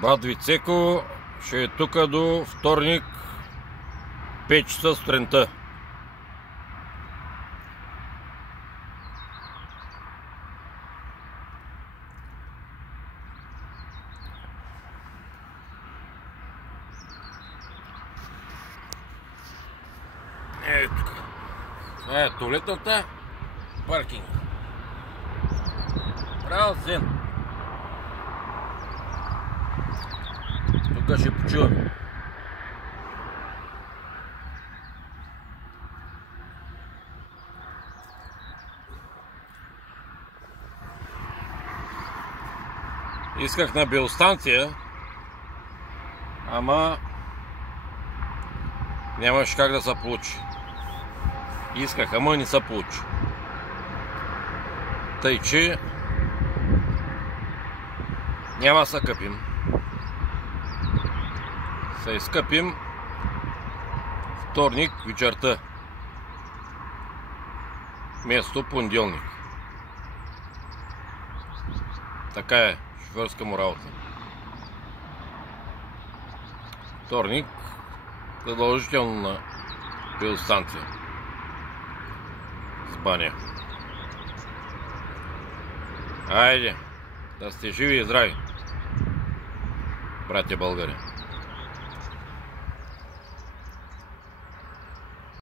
Брат Вицеко ще е тук до вторник 5 часа сутринта. Ето тук. Това е туалетната, паркинг. Браво, син! Тук ще почиваме. Исках на биостанция, ама нямаше как да се получи. Исках, ама не се получи. Тъй, че няма да се къпим. Се изкъпим вторник вечерта. Вместо понеделник. Така е шофьорска му работа. Вторник задължително на биостанция с баня. Айде, да сте живи и здрави, братя българи!